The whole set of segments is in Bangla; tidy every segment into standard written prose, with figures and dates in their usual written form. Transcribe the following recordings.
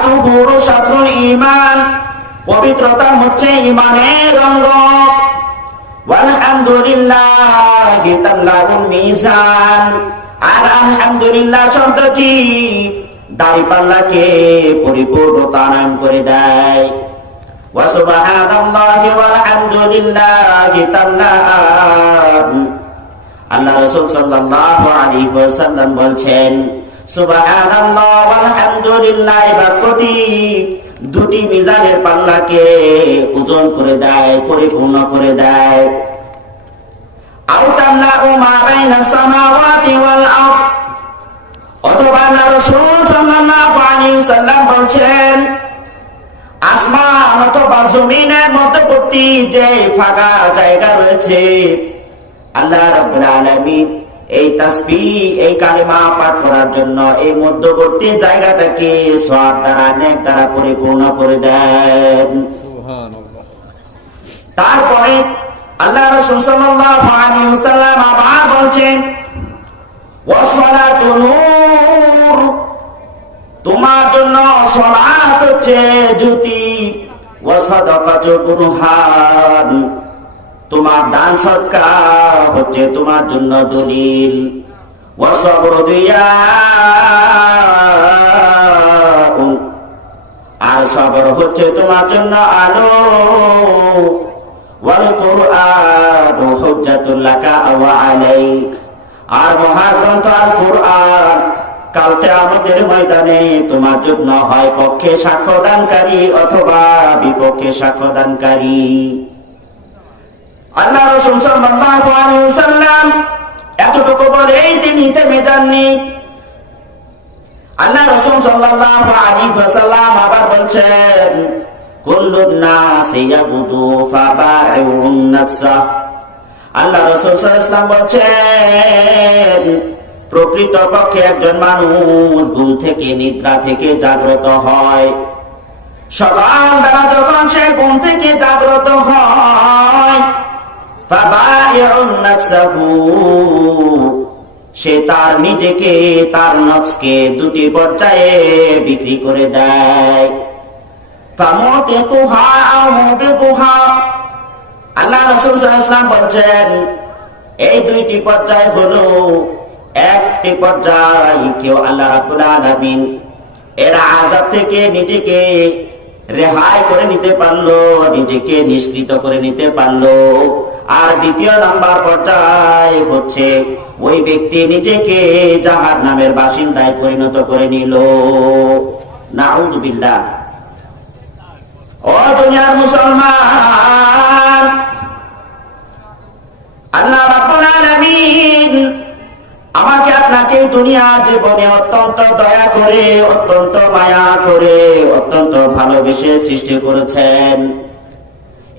আত-তুহুরু শাতরুল ঈমান, পবিত্রতা হচ্ছে ঈমানের অঙ্গ। ওয়ালহামদুলিল্লাহি তামলাউল মিজান, আর আলহামদুলিল্লাহ শব্দটি দাড়িপাল্লাকে পরিপূর্ণতা আনয়ন করে দেয়। ওয়া সুবহানাল্লাহি ওয়ালহামদুলিল্লাহি তামলান, আল্লাহ রাসূল সাল্লাল্লাহু আলাইহি ওয়াসাল্লাম বলছেন, সুবহানাল্লাহ ওয়াল হামদুলিল্লাহ এই বাক্যটি দুটি মিজানের পাল্লাকে ওজন করে দেয়, পরিপূর্ণ করে দেয়। আও তামলাউ মা বাইনাস সামাওয়াতি ওয়াল আরদ, অথবা আল্লাহ রাসূল সাল্লাল্লাহু আলাইহি ওয়াসাল্লাম বলছেন, আসমান অথবা জমিনের মধ্যবর্তী যে ফাঁকা জায়গা রয়েছে, আল্লাহ রাব্বুল আলামিন এই তাসবিহ, এই কালিমা পাঠ করার জন্য এই মধ্যবর্তী জায়গাটাকে সওয়াব দ্বারা, নেক দ্বারা পরিপূর্ণ করে দেন। সুবহানাল্লাহ। তারপরে আল্লাহ রাসূল সাল্লাল্লাহু আলাইহি ওয়াসাল্লাম আবার বলছেন, ওয়াসসালাতু নূর, তোমার জন্য সালাত হচ্ছে জ্যোতি, ওয়াসাদাকাতু বুরহান, তোমার দান সদকা হচ্ছে তোমার জন্য দলিল, ওয়াসবরু দিয়াউন, আর সবর হচ্ছে তোমার জন্য আলো, ওয়াল কুরআনু হুজ্জাতুল লাকা ওয়া আলাইক, আর মহাগ্রন্থ আল কুরআন কাল কিয়ামতের ময়দানে তোমার জন্য হয় পক্ষে সাক্ষ্যদানকারী অথবা বিপক্ষে সাক্ষ্যদানকারী। আল্লাহ রাসূল সাল্লাল্লাহু আলাইহি ওয়াসাল্লাম এতটুকু বলেই তিনি থেমে যাননি। আল্লাহ রাসূল সাল্লাল্লাহু আলাইহি ওয়াসাল্লাম আবার বলছেন, কুল্লুন নাসি ইয়াগুদু ফাবাইউন নাফসাহ, আল্লাহ রাসূল সাল্লাল্লাহু আলাইহি ওয়াসাল্লাম বলছেন, প্রকৃত পক্ষে একজন মানুষ ঘুম থেকে, নিদ্রা থেকে জাগ্রত হয়, সকালবেলা যখন সে ঘুম থেকে জাগ্রত হয়, ফাবাইউন নাফসাহু, সে তার নিজেকে, তার নফসকে দুটি পর্যায়ে বিক্রি করে দেয়। ফামুতিকুহা আও মুবিকুহা, আল্লাহ রাসূল সাল্লাল্লাহু আলাইহি ওয়াসাল্লাম বলছেন, এই দুইটি পর্যায় হলো, একটি পর্যায় কেউ আল্লাহ রাব্বুল আলামিন এর আযাব থেকে নিজেকে রেহাই করে নিতে পারলো, নিজেকে নিষ্কৃত করে নিতে পারলো, আর দ্বিতীয় নাম্বার পর্যায় হচ্ছে ওই ব্যক্তি নিজেকে জাহান্নামের বাসিন্দায় পরিণত করে নিল। নাউযুবিল্লাহ। ও দুনিয়ার মুসলমান, আল্লাহ রাব্বুল আলামিন আমাকে আপনাকে দুনিয়ার জীবনে অত্যন্ত দয়া করে, অত্যন্ত মায়া করে, অত্যন্ত ভালোবেসে সৃষ্টি করেছেন।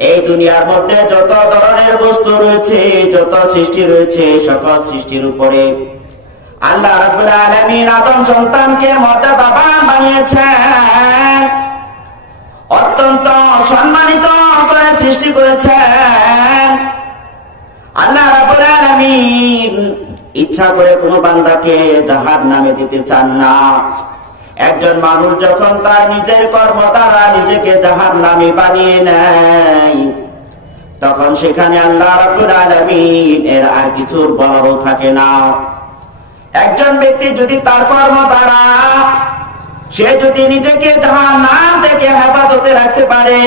এই দুনিয়ার মধ্যে যত ধরনের বস্তু রয়েছে, যত সৃষ্টি রয়েছে, সকল সৃষ্টির উপরে আল্লাহ রাব্বুল আলামিন আদম সন্তানকে মর্যাদাবান বানিয়েছেন, অত্যন্ত সম্মানিত করে সৃষ্টি করেছেন। আল্লাহ রাব্বুল আলামিন ইচ্ছা করে কোনো বান্দাকে জাহান্নামে দিতে চান না। একজন মানুষ যখন তার নিজের কর্ম দ্বারা নিজেকে জাহান্নামী বানিয়ে নেয়, তখন সেখানে আল্লাহ রাব্বুল আলামিন এর আর কিছুর বলারও থাকে না। একজন ব্যক্তি যদি তার কর্ম দ্বারা সে যদি নিজেকে জাহান্নাম থেকে হেফাজতে রাখতে পারে,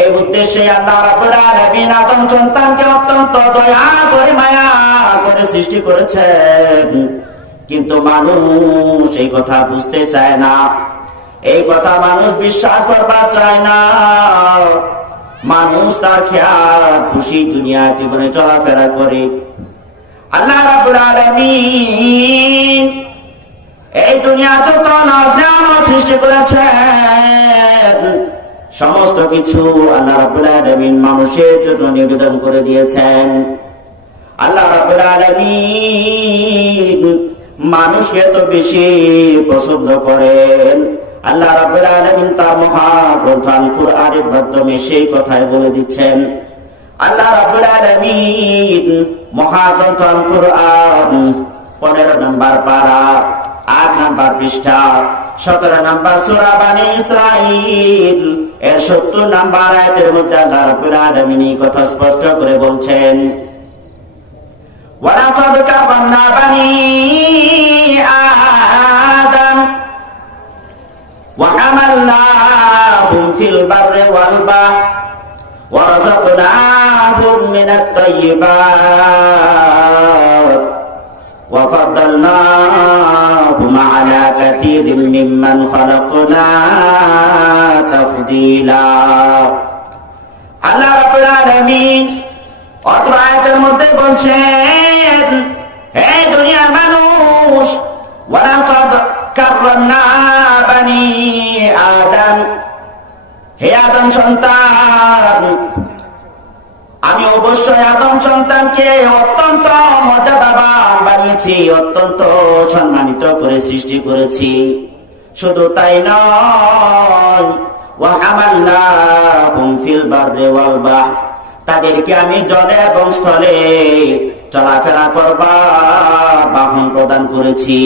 এই উদ্দেশ্যে আল্লাহ রাব্বুল আলামিন আদম সন্তানকে অত্যন্ত দয়া করে, মায়া করে সৃষ্টি করেছেন। কিন্তু মানুষ এই কথা বুঝতে চায় না, এই কথা মানুষ বিশ্বাস করবার চায় না। মানুষ তার খেয়াল খুশি দুনিয়া জীবনে চলাফেরা করে। আল্লাহ রাব্বুল আলামিন এই দুনিয়া যত নাজ-নেয়ামত সৃষ্টি করেছেন, সমস্ত কিছু আল্লাহ রাব্বুল আলামিন মানুষের জন্য নিবেদন করে দিয়েছেন। আল্লাহ রাব্বুল আলামিন মানুষকে তো বেশি পছন্দ করেন। আল্লাহ রাব্বুল আলামিন তার মহাগ্রন্থ আল কুরআনের মাধ্যমে সেই কথাই বলে দিচ্ছেন। আল্লাহ রাব্বুল আলামিন মহাগ্রন্থ আল কুরআন 15 নম্বর পারা 8 নাম্বার পৃষ্ঠা 17 নাম্বার সূরা বনী ইসরাঈল এর 70 নাম্বার আয়াতের মধ্যে আল্লাহ রাব্বুল আলামিন এই কথা স্পষ্ট করে বলছেন, ওয়ালাকাদ কাররামনা বনী আদম ওয়া হামালনাহুম ফিল বাররি ওয়াল বাহর ওয়া রাযাকনাহুম মিনাত তাইয়্যিবাত ওয়া ফাদ্দালনাহুম আলা কাসীরিম মিম্মান খালাকনা তাফদীলা। আল্লাহ রাব্বুল আলামিন অত্র আয়াতের মধ্যে বলছেন, হে দুনিয়ার মানুষ, ওয়ালাকাদ কাররামনা বনী আদম, হে আদম সন্তান, আমি অবশ্যই আদম সন্তানকে অত্যন্ত মর্যাদাবান বানিয়েছি, অত্যন্ত সম্মানিত করে সৃষ্টি করেছি। শুধু তাই নয়, ওয়া হামালনাহুম ফিল বাররি ওয়াল বাহর, তাদেরকে আমি জলে এবং স্থলে চলাফেরা করবার বাহন প্রদান করেছি।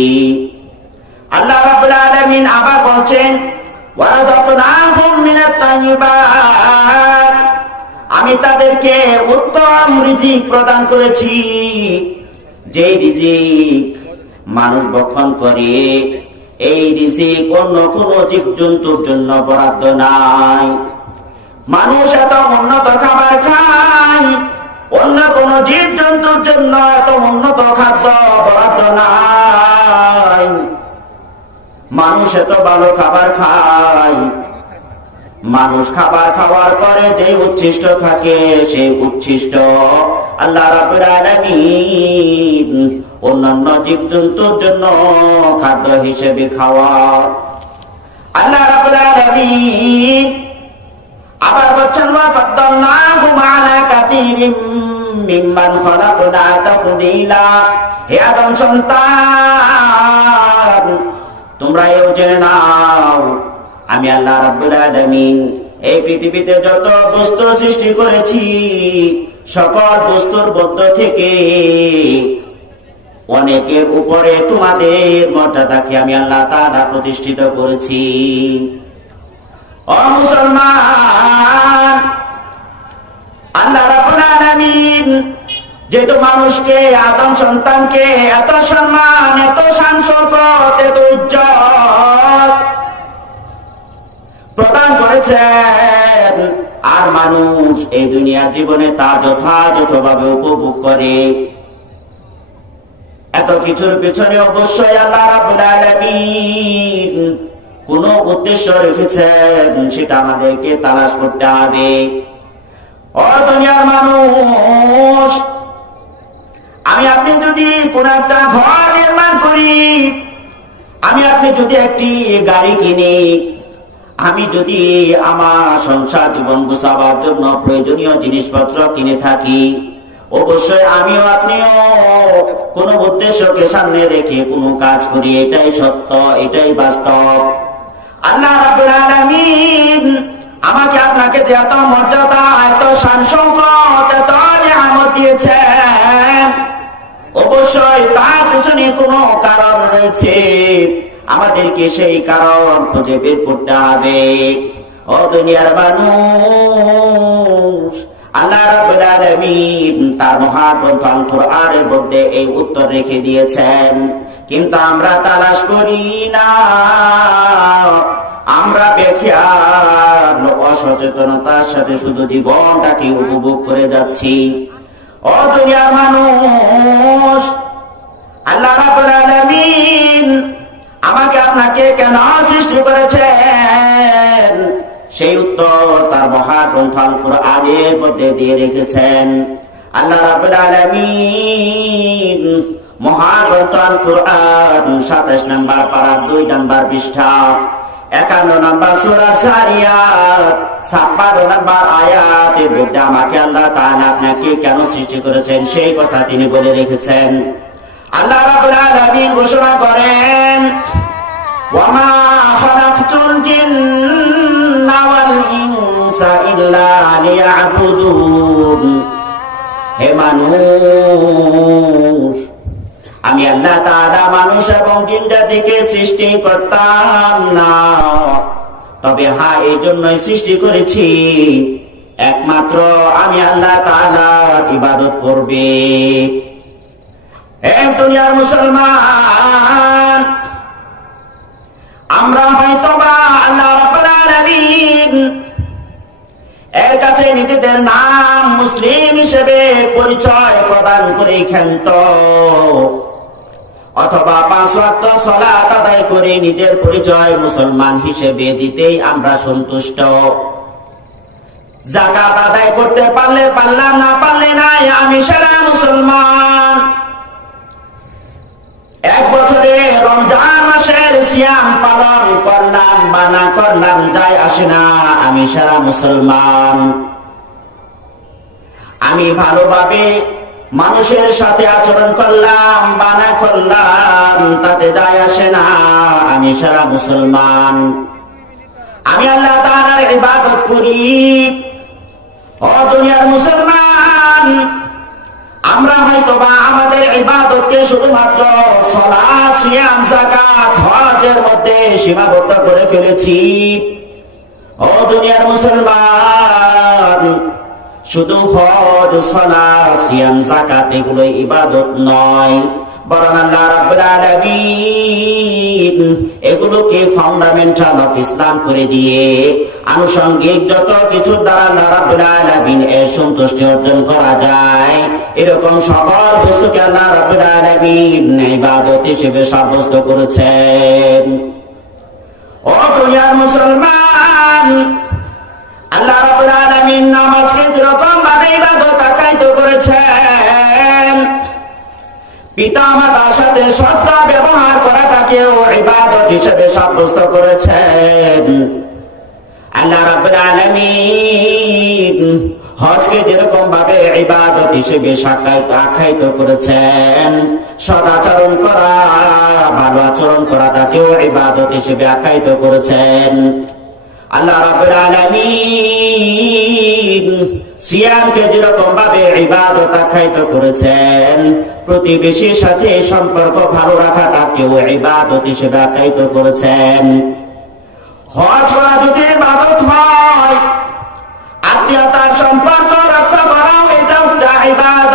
আল্লাহ রাব্বুল আলামিন আবার বলছেন, ওয়া রাযাকনাহুম মিনাত তাইয়্যিবাত, আমি তাদেরকে উত্তম রিজিক প্রদান করেছি। যে রিজিক মানুষ ভক্ষণ করে, এই রিজিক অন্য কোন জীবজন্তুর জন্য বরাদ্দ নাই। মানুষ এত উন্নত খাবার খায়, অন্য কোন জীবজন্তুর জন্য এত উন্নত খাদ্য বরাদ্দ নাই। মানুষ এত ভালো খাবার খায়, মানুষ খাবার খাওয়ার পরে যে উচ্ছিষ্ট থাকে, সেই উচ্ছিষ্ট আল্লাহ রাব্বুল আলামিন অন্যান্য জীবজন্তুর জন্য খাদ্য হিসেবে খাওয়া। আল্লাহ রাব্বুল আলামিন আবার বলছেন, ওয়া ফাদ্দালনাহুম আলা কাসীরিম মিম্মান খালাকনা তাফদীলা, হে আদম সন্তান, তোমরা এও জেনে নাও, আমি আল্লাহ রাব্বুল আলামিন এই পৃথিবীতে যত বস্তু সৃষ্টি করেছি, সকল বস্তুর মধ্য থেকে অনেকের উপরে তোমাদের মর্যাদাকে আমি আল্লাহ তাআলা প্রতিষ্ঠিত করেছি। ও মুসলমান, আল্লাহ রাব্বুল আলামিন যেহেতু মানুষকে, আদম সন্তানকে এত সম্মান, এত শান শওকত, এত ইজ্জত প্রদান করেছেন, আর মানুষ এই দুনিয়ার জীবনে তা যথাযথভাবে উপভোগ করে, এত কিছুর পিছনে অবশ্যই আল্লাহ রাব্বুল আলামিন কোন উদ্দেশ্য রেখেছেন, সেটা আমাদেরকে তালাশ করতে হবে। ও দুনিয়ার মানুষ, আমি আপনি যদি কোন একটা ঘর নির্মাণ করি, আমি আপনি যদি একটি গাড়ি কিনি, আমি যদি আমার সংসার জীবন গোছাবার জন্য প্রয়োজনীয় জিনিসপত্র কিনে থাকি, অবশ্যই আমিও আপনিও কোন উদ্দেশ্যকে সামনে রেখে কোনো কাজ করি, এটাই সত্য, এটাই বাস্তব। আল্লাহ রাব্বুল আলামিন আমাকে আপনাকে যে এত মর্যাদা, এত শান শওকত, এত নিয়ামত দিয়েছেন, অবশ্যই তার পিছনে কোনো কারণ রয়েছে, আমাদেরকে সেই কারণ খুঁজে বের করতে হবে। ও দুনিয়ার মানুষ, আল্লাহ রাব্বুল আলামিন তার মহাগ্রন্থ আল কোরআনের মধ্যে এই উত্তর রেখে দিয়েছেন, কিন্তু আমরা তালাশ করি না, আমরা বেখেয়াল অসচেতনতার সাথে শুধু জীবনটাকে উপভোগ করে যাচ্ছি। ও দুনিয়ার মানুষ, আল্লাহ রাব্বুল আলামিন আমাকে আপনাকে কেন সৃষ্টি করেছেন, সেই উত্তর তার মহাগ্রন্থ আল কোরআনের মধ্যে দিয়ে রেখেছেন। আল্লাহ রাব্বুল আলামিন মহাগ্রন্থ আল কোরআন 27 নম্বর পারা 2 নম্বর পৃষ্ঠা 51 নম্বর সূরা যারিয়াত 56 নম্বর আয়াতের মধ্যে আমাকে আল্লাহ তাআলা আপনাকে কেন সৃষ্টি করেছেন সেই কথা তিনি বলে রেখেছেন। আল্লাহ রাব্বুল আলামিন ঘোষণা করেন, ওয়া মা খালাকতুল জিন্না ওয়াল ইনসা ইল্লা লিয়াবুদুন। হে মানুষ, আমি আল্লাহ তাআলা মানুষ এবং জিন জাতিকে সৃষ্টি করতাম না, তবে হ্যাঁ এই জন্যই সৃষ্টি করেছি একমাত্র আমি আল্লাহ তাআলার ইবাদত করবে। হে দুনিয়ার মুসলমান, আমরা হয়তোবা আল্লাহ রাব্বুল আলামিন এর কাছে নিজেদের নাম মুসলিম হিসেবে পরিচয় প্রদান করে ক্ষান্ত, অথবা 5 ওয়াক্ত সালাত আদায় করে নিজের পরিচয় মুসলমান হিসেবে দিতেই আমরা সন্তুষ্ট। যাকাত আদায় করতে পারলে পারলাম, না পারলে নাই, আমি সারা মুসলমান। এক বছরে রমজান মাসের সিয়াম পালন করলাম বা না করলাম যায় আসে না, আমি সারা মুসলমান। আমি ভালোভাবে মানুষের সাথে আচরণ করলাম বা না করলাম তাতে যায় আসে না, আমি সারা মুসলমান। আমি আল্লাহ তাআলার ইবাদত করি। ও দুনিয়ার মুসলমান, আমরা হয়তোবা আমাদের ইবাদতকে শুধুমাত্র সালাত, সিয়াম, যাকাত, হজের মধ্যে সীমাবদ্ধ করে ফেলেছি। ও দুনিয়ার মুসলমান, শুধু হজ, সালাত, সিয়াম, যাকাত এগুলো ইবাদত নয়, বরং আল্লাহ রাব্বুল আলামিন এগুলোকে ফাউন্ডামেন্টাল অফ ইসলাম করে দিয়ে আনুষঙ্গিক যত কিছু দ্বারা আল্লাহ রাব্বুল আলামিন এর সন্তুষ্টি অর্জন করা যায় এরকম সকল বস্তুকে আল্লাহ রাব্বুল আলামিন ইবাদত হিসেবে সাব্যস্ত করেছেন। ও দুনিয়ার মুসলমান, আল্লাহ রাব্বুল আলামিন নামাজকে যেরকম ভাবে ইবাদত আখ্যায়িত করেছেন, পিতা মাতার সাথে সৎ ব্যবহার করাটাকেও ইবাদত হিসেবে সাব্যস্ত করেছেন। আল্লাহ রাব্বুল আলামিন হজকে যেরকম ভাবে ইবাদত হিসেবে আখ্যায়িত করেছেন, সদাচরণ করা, ভালো আচরণ করাটাকেও ইবাদত হিসেবে আখ্যায়িত করেছেন। আল্লাহ রাব্বুল আলামিন সিয়ামকে যেরকম ভাবে ইবাদত আখ্যায়িত করেছেন, প্রতিবেশীর সাথে সম্পর্ক ভালো রাখাটাকেও ইবাদত হিসেবে আখ্যায়িত করেছেন। হজ করা যদি ইবাদত হয়, আত্মীয়তার সম্পর্ক রক্ষা করাও এটা একটা ইবাদত।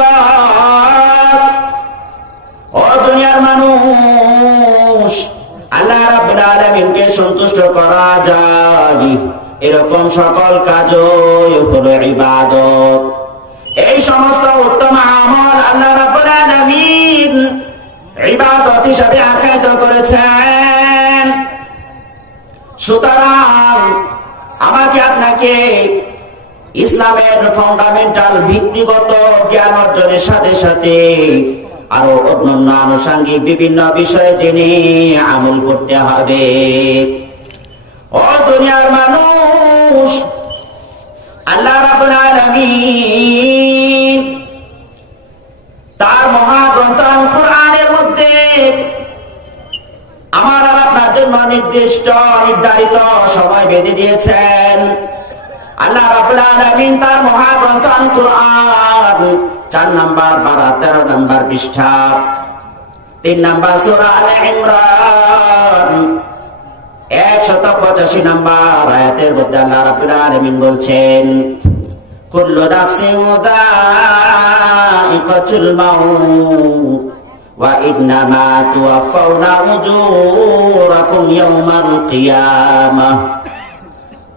ও দুনিয়ার মানুষ, আল্লাহ রাব্বুল আলামিনকে সন্তুষ্ট করা যায় এরকম সকল কাজই হলো ইবাদত। এই সমস্ত উত্তম আমল আল্লাহ রাব্বুল আলামিন ইবাদত হিসেবে আখ্যায়িত করেছেন। সুতরাং আমাকে আপনাকে ইসলামের ফাউন্ডামেন্টাল ভিত্তিগত জ্ঞান অর্জনের সাথে সাথে আরো অন্যান্য আনুষঙ্গিক বিভিন্ন বিষয়ে জেনে আমল করতে হবে। ও দুনিয়ার মানুষ, আল্লাহ রাব্বুল আলামিন তার মহাগ্রন্থ আল কোরআনের মধ্যে আমার আর আপনার জন্য নির্ধারিত সময় বেঁধে দিয়েছেন। আল্লাহ রাব্বুল আলামিন তার মহাগ্রন্থ আল কোরআন 4 নম্বর 13 নম্বর পৃষ্ঠা 3 নম্বর সূরা আলে ইমরান 185 নম্বর আয়াতের মধ্যে আল্লাহ রাব্বুল আলামিন বলছেন, কুল্লু নাফসিন যায়িকাতুল মাউত ওয়া ইন্নামা তুওয়াফাউনা উজুরাকুম ইয়াওমাল কিয়ামাহ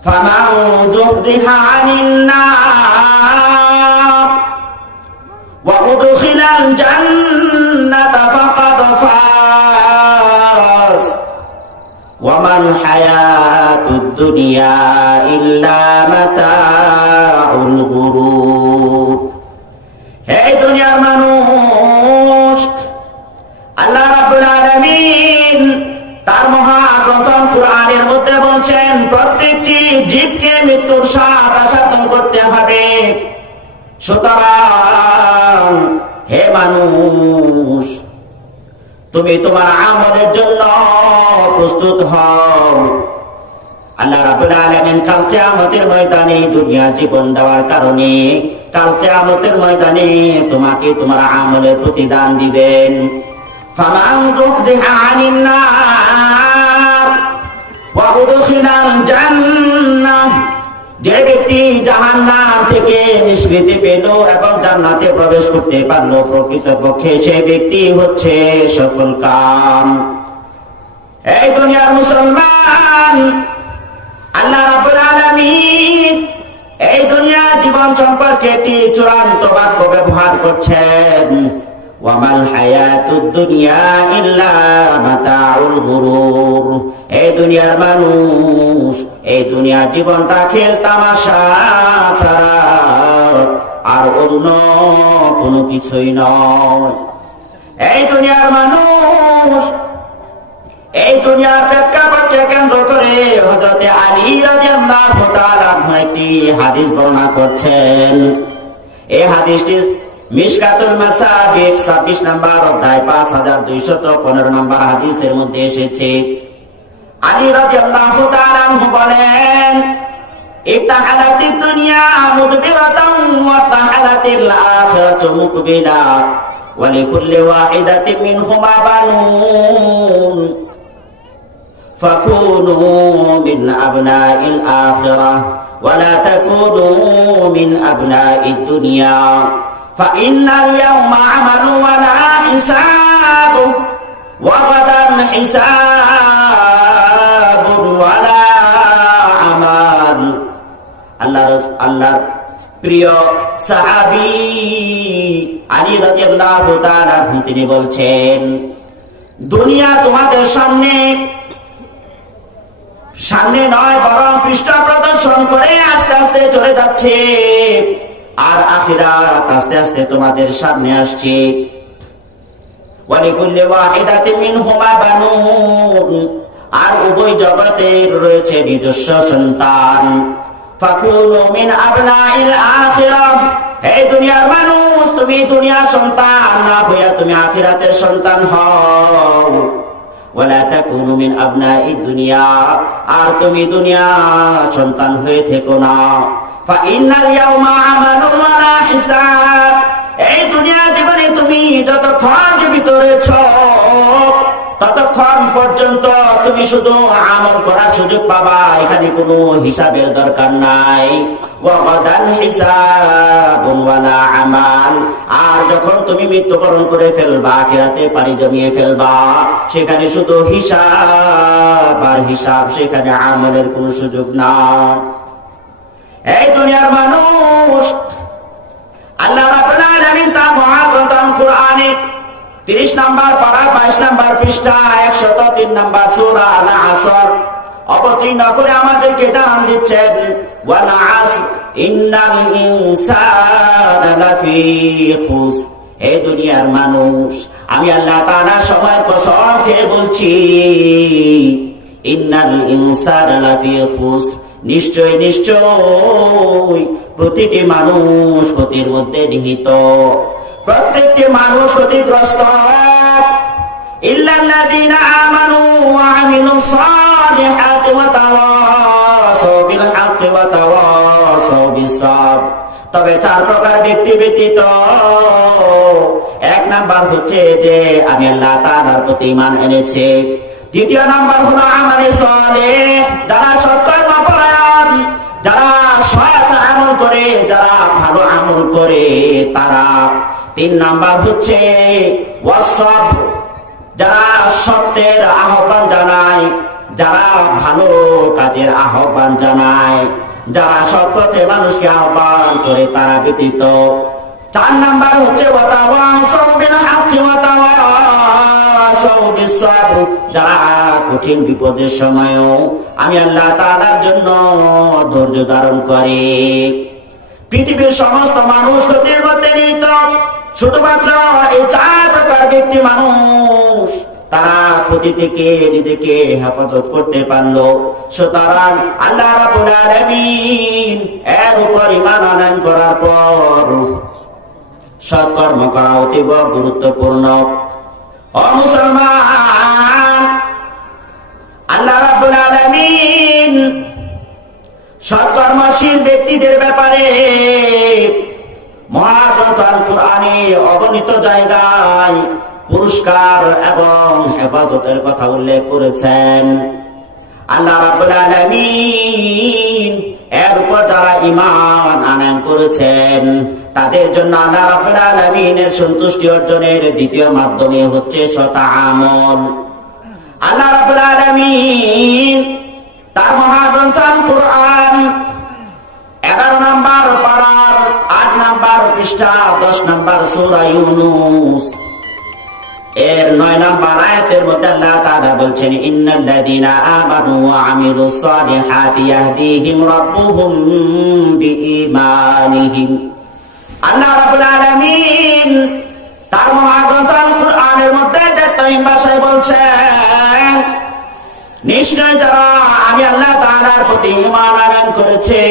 ফামান যুহদিহা আনিন নার ওয়া উদখিলাল জান্নাতা ফাকাদ ফাজ ওয়া মাল হায়াতুদ দুনিয়া ইল্লা মাতাউল গুরুর। হে দুনিয়ার মানুষ, আল্লাহ রাব্বুল আলামিন তার মহাগ্রন্থ কোরআনের মধ্যে বলছেন, প্রত্যেকটি জীবকে মৃত্যুর স্বাদ আস্বাদন করতে হবে। সুতরাং হে মানুষ, তুমি তোমার আমলের জন্য প্রস্তুত হও। আল্লাহ রাব্বুল আলামিন কাল কিয়ামতের ময়দানে দুনিয়া জীবন দেওয়ার কারণে কাল কিয়ামতের ময়দানে তোমাকে তোমার আমলের প্রতিদান দিবেন। ফামান যুহদিহা আনিন নার ওয়া উদখিলাল জান্নাহ, যে ব্যক্তি জাহান্নাম থেকে নিষ্কৃতি পেল এবং জান্নাতে প্রবেশ করতে পারলো, প্রকৃতপক্ষে সেই ব্যক্তি হচ্ছে সফল কাম। এই দুনিয়ার মুসলমান, আল্লাহ রাব্বুল আলামিন এই দুনিয়া জীবন সম্পর্কে একটি চূড়ান্ত বাক্য ব্যবহার করছেন, ওয়ামাল হায়াতুদ দুনিয়া ইল্লা মাতাউল গুরুর। এই দুনিয়ার মানুষ, এই দুনিয়ার জীবনটা খেল তামাশা ছাড়া আর অন্য কোনো কিছুই নয়। এই দুনিয়ার মানুষ, এই দুনিয়ার প্রেক্ষাপটকে কেন্দ্র করে হযরতে আলী রাদিয়াল্লাহু তাআলা একটি হাদিস বর্ণনা করছেন। এই হাদিসটি মিশকাতুল মাসাবিহ 26 নম্বর অধ্যায় 5215 নম্বর হাদিসের মধ্যে এসেছে। আলী রাদিয়াল্লাহু তাআলা বলেন, ইফতাহালাতিদ দুনিয়া মুদবিরাতান ওয়া তাহালাতিল আখিরাতু মুকবিলা ওয়া লিকুল্লি ওয়াহিদাতিন মিনহুমা বানুন ফাকুনু মিন আবনাইল আখিরাহ ওয়া লা তাকুনু মিন আবনাইদ দুনিয়া ফাইন্নাল ইয়াওমা আমালু ওয়া লা হিসাব ওয়া গাদান হিসাব ওয়া লা আমাল। আল্লাহর প্রিয় সাহাবী আলী রাদিয়াল্লাহু তাআলা তিনি বলছেন, দুনিয়া তোমাদের সামনে নয় বরং পৃষ্ঠ প্রদর্শন করে আস্তে আস্তে চলে যাচ্ছে, আর আখিরাত আস্তে আস্তে তোমাদের সামনে আসছে। ওয়া লিকুল্লি ওয়াহিদাতিন মিনহুমা বানুন, আর উভয় জগতের রয়েছে নিজস্ব সন্তান। ফাকুনু মিন আবনাইল আখিরাহ, এই দুনিয়ার মানুষ, তুমি দুনিয়ার সন্তান না হইয়া তুমি আখিরাতের সন্তান হও। ওয়ালা তাকুনু মিন আবনাইদ দুনিয়া, আর তুমি দুনিয়া সন্তান হয়ে থেকো না। ফাইন্নাল ইয়াওমা আমালুন ওয়া লা হিসাব, এই দুনিয়া জীবনে তুমি যতক্ষণ জীবিত রয়েছ ততক্ষণ পর্যন্ত তুমি শুধু আমল করার সুযোগ পাবা, এখানে কোনো হিসাবের দরকার নাই। ওয়া গাদান হিসাবুন ওয়া লা আমাল, আর যখন তুমি মৃত্যুবরণ করে ফেলবা, আখিরাতে পাড়ি জমিয়ে ফেলবা, সেখানে শুধু হিসাব আর হিসাব, সেখানে আমলের কোনো সুযোগ নাই। এই দুনিয়ার মানুষ, আল্লাহ রাব্বুল আলামিন তার মহাগ্রন্থ কুরআনে 30 নম্বর পারা 22 নম্বর পৃষ্ঠা 103 নম্বর সূরা আল আসর অবতীর্ণ করে আমাদেরকে জানান দিচ্ছেন, ওয়াল আসর ইন্নাল ইনসানা লাফি খুসর। এই দুনিয়ার মানুষ, আমি আল্লাহ তাআলা সময়ের কসম খেয়ে বলছি, ইন্নাল ইনসানা লাফি খুসর, নিশ্চয় নিশ্চয় প্রতিটি মানুষ ক্ষতির মধ্যে নিহিত, প্রত্যেকটি মানুষ ক্ষতিগ্রস্ত। ইল্লাল্লাযীনা আমানু ওয়া আমিলুস সালিহাতি ওয়া তাওয়াসাউ বিল হাক্কি ওয়া তাওয়াসাউ বিস সাবর। তবে 4 প্রকার ব্যক্তি ব্যতীত, 1 নাম্বার হচ্ছে যে আমি আল্লাহ তাআলার প্রতি ঈমান এনেছে। 2 নাম্বার হলো আমালে সালেহ, যারা সৎকর্ম পরায়ণ, যারা সৎ আমল করে, যারা ভালো আমল করে তারা। 3 নাম্বার হচ্ছে ওয়াসব, যারা সত্যের আহ্বান জানায়, যারা ভালো কাজের আহ্বান জানায়, যারা সৎ পথে মানুষকে আহ্বান করে তারা ব্যতীত। 4 নাম্বার হচ্ছে ওয়াতাওয়াসাউ বিল হাক্কি ওয়া তাওয়াসাউ বিস সাবর, যারা কঠিন বিপদের সময়ও আমি আল্লাহ তাআলার জন্য ধৈর্য ধারণ করে। পৃথিবীর সমস্ত মানুষ ক্ষতির মধ্যে নিহিত, শুধুমাত্র এই 4 প্রকার ব্যক্তি মানুষ তারা ক্ষতি থেকে নিজেকে হেফাজত করতে পারলো। সুতরাং আল্লাহ রাব্বুল আলামিন এর উপর ঈমান আনয়ন করার পর সৎকর্ম করা অতীব গুরুত্বপূর্ণ। ও মুসলমান, আল্লাহ রাব্বুল আলামিন সৎকর্মশীল ব্যক্তিদের ব্যাপারে মহাগ্রন্থ আল কুরআনে অগণিত জায়গায় পুরস্কার এবং হেফাজতের কথা উল্লেখ করেছেন। আল্লাহ রাব্বুল আলামিন এর উপর যারা ঈমান আনয়ন করেছেন তাদের জন্য আল্লাহ রাব্বুল আলামিনের সন্তুষ্টি অর্জনের দ্বিতীয় মাধ্যমে হচ্ছে সৎ আমল। আল্লাহ রাব্বুল আলামিন তার মহাগ্রন্থ আল কুরআন 11 নম্বর পারার 8 নম্বর পৃষ্ঠা 10 নম্বর সূরা ইউনূস এর 9 নম্বর আয়াতের মধ্যে আল্লাহ তাআলা বলছেন, ইন্নাল্লাযীনা আমানু ওয়া আমিলুস সালিহাতি ইয়াহদিহিম রাব্বুহুম বিঈমানিহিম। আল্লাহ রাব্বুল আলামিন তার মহাগ্রন্থ আল কুরআনের মধ্যে তাইম ভাষায় বলছেন, নিশ্চয় যারা আমি আল্লাহ তাআলার প্রতি ঈমান আনয়ন করেছে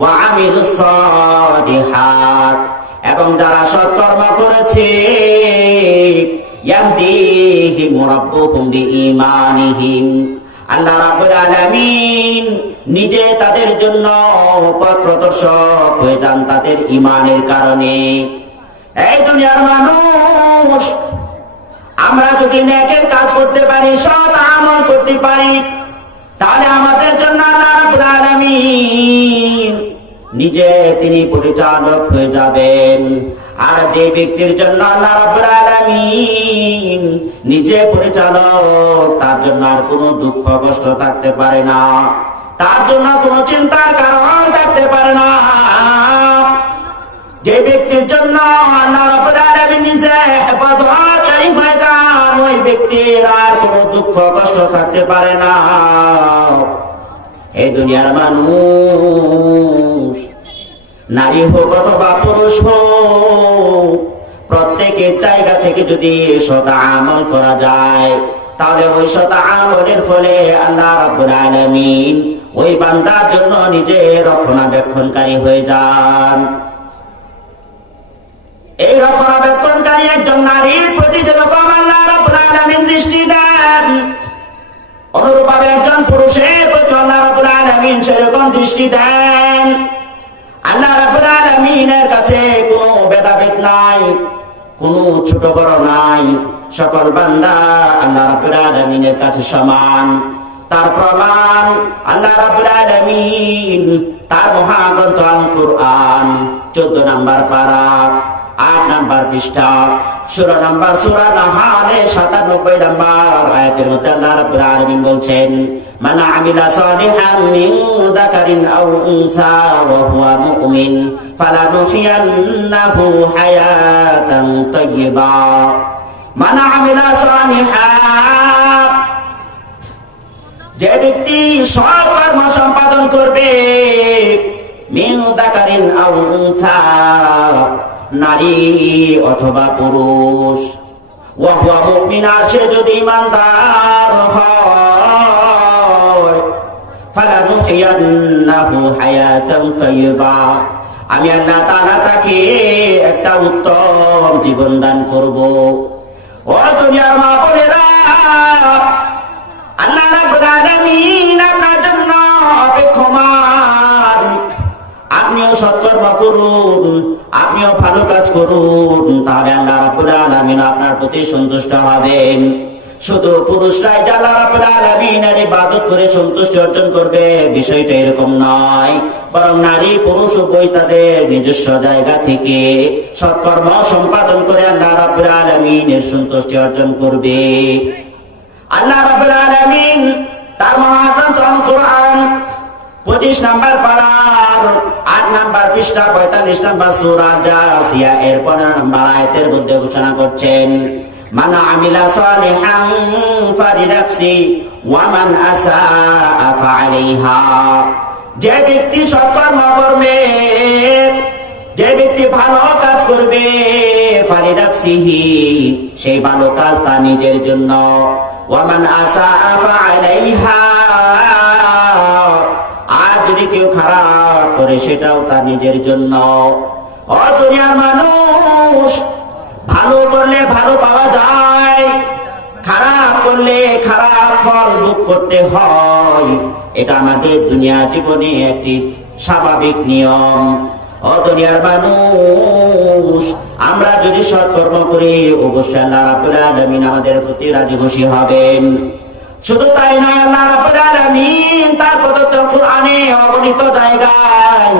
ওয়া আমিলুস সালিহাত এবং যারা সৎকর্ম করেছে ইয়াহদিহিম রাব্বুহুম বিঈমানিহিম, আল্লাহ রাব্বুল আলামিন নিজে তাদের জন্য পথ প্রদর্শক হয়ে যান তাদের ঈমানের কারণে। এই দুনিয়ার মানুষ আমরা যদি নেকের কাজ করতে পারি, সৎ আমল করতে পারি, তাহলে আমাদের জন্য আল্লাহ রাব্বুল আলামিন নিজে তিনি পরিচালক হয়ে যাবেন। আর যে ব্যক্তির জন্য আল্লাহ রাব্বুল আলামিন নিজে পরিচালক, তার জন্য আর কোনো দুঃখ কষ্ট থাকতে পারে না, তার জন্য কোনো চিন্তার কারণ থাকতে পারে না। যে ব্যক্তির জন্য আল্লাহ রাব্বুল আলামিন নিজে হেফাজতকারী হয়ে যান, ওই ব্যক্তির আর কোনো দুঃখ কষ্ট থাকতে পারে না। এই দুনিয়ার মানুষ নারী হোক অথবা পুরুষ হোক, প্রত্যেকের জায়গা থেকে যদি সৎ আমল করা যায়, তাহলে ওই সৎ আমলের ফলে আল্লাহ রাব্বুল আলামিন ওই বান্দার জন্য নিজে রক্ষণাবেক্ষণকারী হয়ে যান। এই রক্ষণাবেক্ষণকারী একজন নারীর প্রতি যেরকম আল্লাহ রাব্বুল আলামিন দৃষ্টি দেন, অনুরূপভাবে একজন পুরুষের প্রতি আল্লাহ রাব্বুল আলামিন সেরকম দৃষ্টি দেন। আল্লাহ রাব্বুল আলামিনের কাছে কোনো ভেদাভেদ নাই, কোনো ছোট বড় নাই, সকল বান্দা আল্লাহ রাব্বুল আলামিনের কাছে সমান। তার প্রমাণ আল্লাহ রাব্বুল আলামিন তার মহাগ্রন্থ আল কুরআন 14 নম্বর পারা 8 নম্বর পৃষ্ঠা 16 নম্বর সূরা নাহালে 97 নম্বর আয়াতের মধ্যে আল্লাহ রাব্বুল আলামিন বলছেন, মান আমিলা সালিহান মিন যাকারিন আও উনসা ওয়া হুয়া মুমিন ফালানুহyiyannahu হায়াতান তাইয়্যিবা। মান আমিলা সালিহান, যে ব্যক্তি সৎ কর্ম সম্পাদন করবে, মিন যাকারিন আও উনসা, নারী অথবা পুরুষ, ওয়া হুয়া মুমিন, সে যদি ঈমানদার হয়, ফালানুহyiyannahu হায়াতান তাইয়্যিবা, আমি আল্লাহ তাআলা তাকে একটা উত্তম জীবন দান করব। ও দুনিয়ার মা বোনেরা, আল্লাহ রাব্বুল আলামিন আপনার জন্য অপেক্ষমান। আপনিও সৎকর্ম করুন, আপনিও ভালো কাজ করুন, তাহলে আল্লাহ রাব্বুল আলামিন আপনার প্রতি সন্তুষ্ট হবেন। শুধু পুরুষরাই যে আল্লাহ রাব্বুল আলামিনের ইবাদত করে সন্তুষ্টি অর্জন করবে, বিষয়টা এরকম নয়, বরং নারী পুরুষ উভয় তাদের নিজস্ব জায়গা থেকে সৎকর্ম সম্পাদন করে আল্লাহ রাব্বুল আলামিনের সন্তুষ্টি অর্জন করবে। আল্লাহ রাব্বুল আলামিন তার মহাগ্রন্থ আল কুরআন 25 নম্বর পারার 8 নম্বর পৃষ্ঠা 45 নম্বর সূরা জাসিয়া এর 15 নম্বর আয়াতের মধ্যে ঘোষণা করছেন, মান আমিলা সালিহান ফালিনাফসি ওয়া মান আসাআ ফাআলাইহা। যে ব্যক্তি সৎকর্ম করবে, যে ব্যক্তি ভালো কাজ করবে, ফালিনাফসিহি, সেই ভালো কাজ তার নিজের জন্য, ওয়া মান আসাআ ফাআলাইহা, আর যদি কেউ খারাপ করে সেটাও তার নিজের জন্য। ও দুনিয়ার মানুষ, ভালো করলে ভালো পাওয়া যায়, খারাপ করলে খারাপ ফল ভোগ করতে হয়। এটা আমাদের দুনিয়া জীবনে একটি স্বাভাবিক নিয়ম। ও দুনিয়ার মানুষ, আমরা যদি সৎকর্ম করি অবশ্যই আল্লাহ রাব্বুল আলামিন আমাদের প্রতি রাজি খুশি হবেন। শুধু তাই নয়, আল্লাহ রাব্বুল আলামিন তার প্রদত্ত কোরআনে অগণিত জায়গায়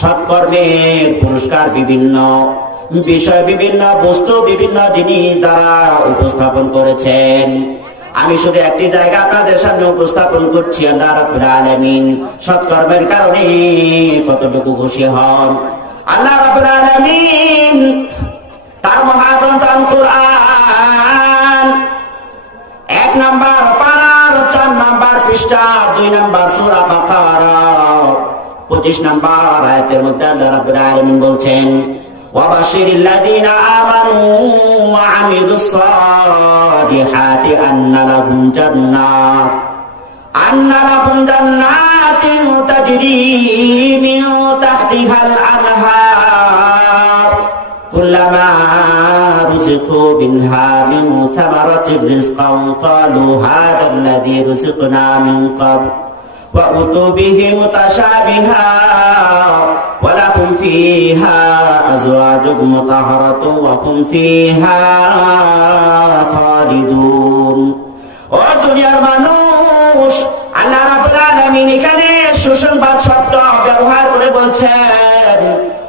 সৎকর্মের পুরস্কার বিভিন্ন বিষয়, বিভিন্ন বস্তু, বিভিন্ন জিনিস দ্বারা উপস্থাপন করেছেন। আমি শুধু একটি জায়গা আপনাদের সামনে উপস্থাপন করছি। আল্লাহ রাব্বুল আলামিন সৎকর্মের কারণে কতটুকু খুশি হন। আল্লাহ রাব্বুল আলামিন তার মহাগ্রন্থ আল কুরআন 1 নাম্বার পারার 4 নাম্বার পৃষ্ঠা 2 নাম্বার সূরা বাকারা 25 নাম্বার আয়াতের মধ্যে আল্লাহ রাব্বুল আলামিন বলছেন, ওয়াবাশিরিল্লাযীনা আমানু ওয়া আমিলুস সালিহাতি আন্না লাহুম জান্নাতিন তাজরি মিন তাহতিহাল আনহার কুল্লামা রুজিকু মিনহা মিন সামারাতির রিজকান ক্বালু হাযাল্লাযী রুজিকনা মিন ক্বাবল ওয়া উতু বিহি মুতাশাবিহা ওয়া লাহুম ফীহা আজওয়াজুম মুতাহহারাতুন ওয়া হুম ফীহা খালিদুন। ও দুনিয়ার মানুষ, আল্লাহ রাব্বুল আলামিন এখানে সুসংবাদ শব্দ ব্যবহার করে বলছেন,